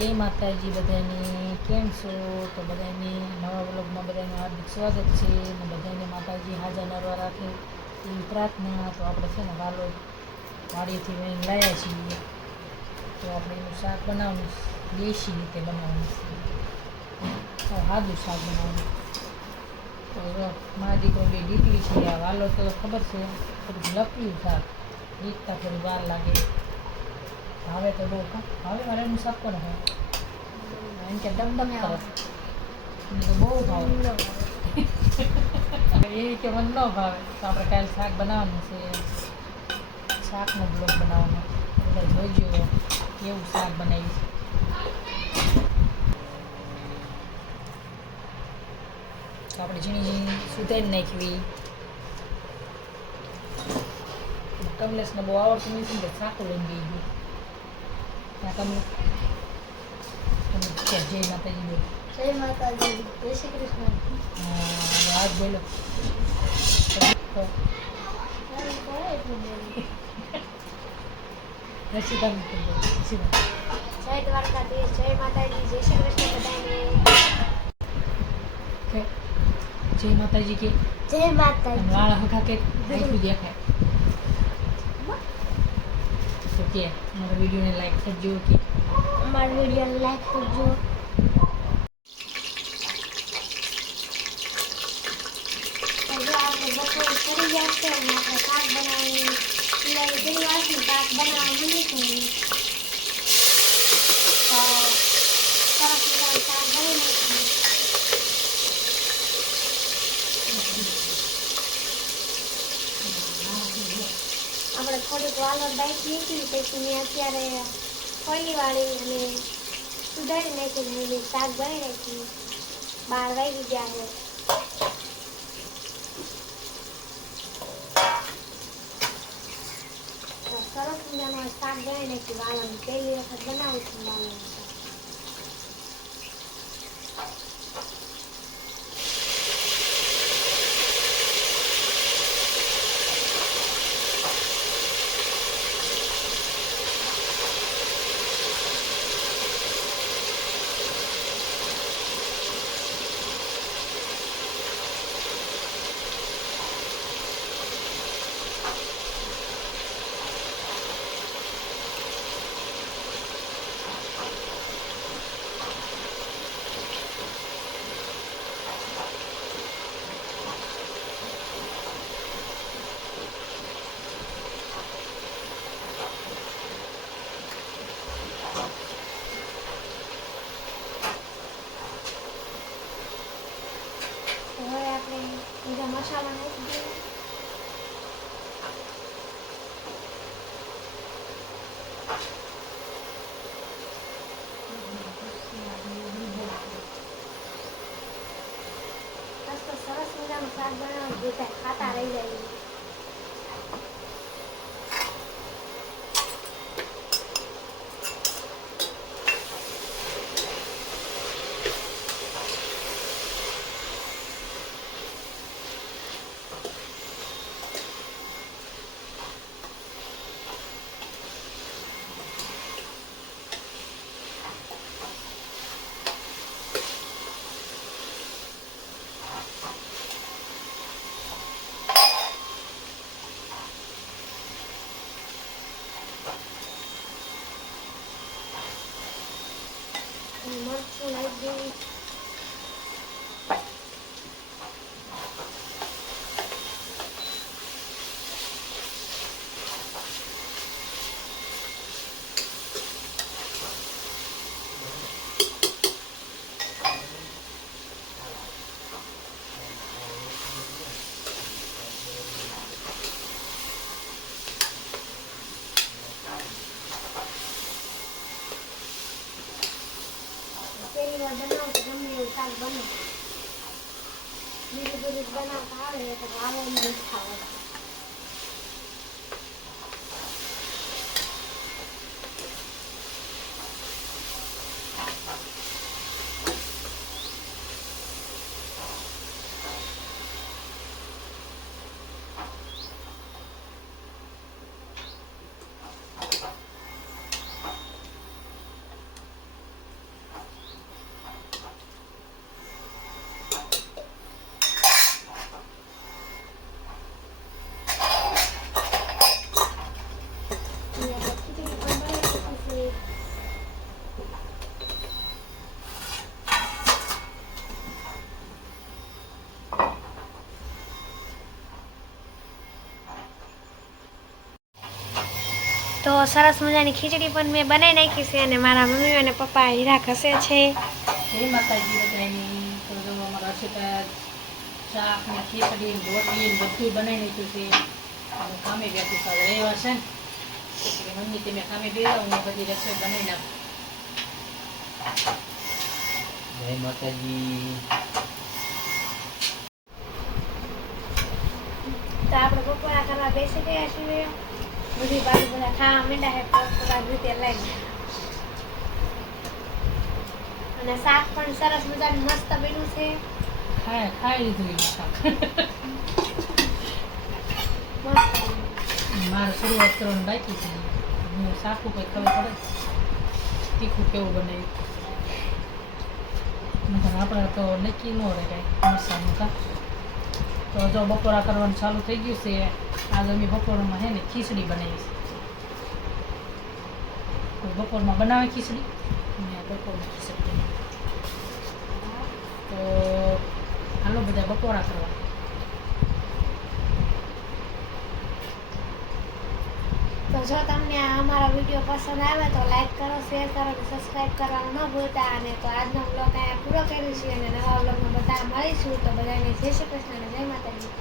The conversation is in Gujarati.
જય માતાજી બધાને કેમ છો? તો બધાને નવા વ્લોગમાં બધાનું હાર્દિક સ્વાગત છે અને બધાને માતાજી હાજર નરવા રાખે એવી પ્રાર્થના. તો આપણે છે ને વાલો વાડીએથી વહીને લાવ્યા છીએ. તો આપણે એનું શાક બનાવવાનું છે. દેશી રીતે બનાવવાનું છે. તો સાદું શાક બનાવવાનું. તો જો મારા દીકરો બે દીકરી છે, આ વાલો તો ખબર છે થોડુંક લપડ્યું શાક. દીકતા થોડી વાર લાગે. ભાવે તો બહુ ભાવે એનું શાક પણ ભાવે એમ કે ડમ આવે મને તો બહુ ભાવે. એ કે મને ન ભાવે. તો આપણે કાલે શાક બનાવવાનું છે. શાકનો બ્લોગ બનાવવાનો. એટલે જોઈજો કેવું શાક બનાવીશ તો આપણે ઝીણી ઝીણી સુધારી નાખવી. કમલેશને બહુ આવડતું નથી ને સાકું લઈને ગઈ ગયું. તમે જય માતાજી બોલો. જય માતાજી જય શ્રી કૃષ્ણ. આજ બોલો? રસીદા રસીદા જય દ્વારકાધીશ જય માતાજી જય શ્રી કૃષ્ણ બધાને. કે જય માતાજી કે જય માતાજી. વાળ હખા કે દેખાય તો કે મારા વિડીયોને લાઈક કરજો કે મારા વિડીયોને લાઈક કરજો. બપોર કરી છે અને આપણે શાક બનાવવાની. તૈયારી કરી શાક બનાવવા માંડીશું તો સરસ મજાનું શાક બની નાખ્યું આપણે બાઈક નીકળી પછી મેં અત્યારે ફોલી વાળી અને સુધારી નાખી મેં શાક ભરી નાખી બાર વાગી ગયા છે. સરસ મજાનું શાક ભરી નાખી વાલોનું પહેલી વખત બનાવું છું વાલોનું શાક તો હવે આપણે બધા મસાલા નાખી દઈએ મસ્ત સરસ મજાનું શાક બનાવો બધા ખાતા રહી પહેલી વાર બનાવું તો બને. બીજું બધું બનાવતા આવે એટલે આવે નહીં ખાવા સરસ મજાની ખીચડી પણ મેં બનાવી નાખી છે અને મારા મમ્મી અને પપ્પા હીરા ઘસે છે. માતાજી બધાની તો જો અમારા શાક ને ખીચડી ને રોટલી ને બધું બનાવી નાખ્યું છે. અને કામે બેઠું છે હવે રવિવાર છે. ને એટલે મમ્મી તમે કામે હું બધી રસોઈ બનાવી નાખું. જય માતાજી. તો આપણે બપોરા કરવા બેસી ગયા છીએ. બધી બાજુ બધા ખાવા માંડ્યા છે પોતપોતાની રીતે લઈને. અને શાક પણ સરસ મજાનું મસ્ત બન્યું છે. ખાય ખાઈ લીધું શાક. મારે શરૂઆત કરવાનું બાકી છે. હું શાકું કંઈ ખબર પડે તીખું કેવું બનાવ્યું આપણે તો નક્કી ન રહે કાંઈ મસાનું કા તો જો બપોરા કરવાનું ચાલુ થઈ ગયું છે આજ અમે બપોરમાં હે ને ખીચડી બનાવી છે બપોરમાં બનાવે ખીચડી? અને બપોરમાં ખીચડી તો હાલો બધા બપોરા કરવા. તો જો તમને અમારા વીડિયો પસંદ આવે તો લાઈક કરો, શેર કરો અને સબસ્ક્રાઈબ કરવાનું ન ભૂલતા. અને તો આજનો બ્લોગ અહીંયા પૂરો કર્યો છે અને નવા બ્લોગમાં બધા મળીશું. તો બધાને જય શ્રી કૃષ્ણ અને જય માતાજી.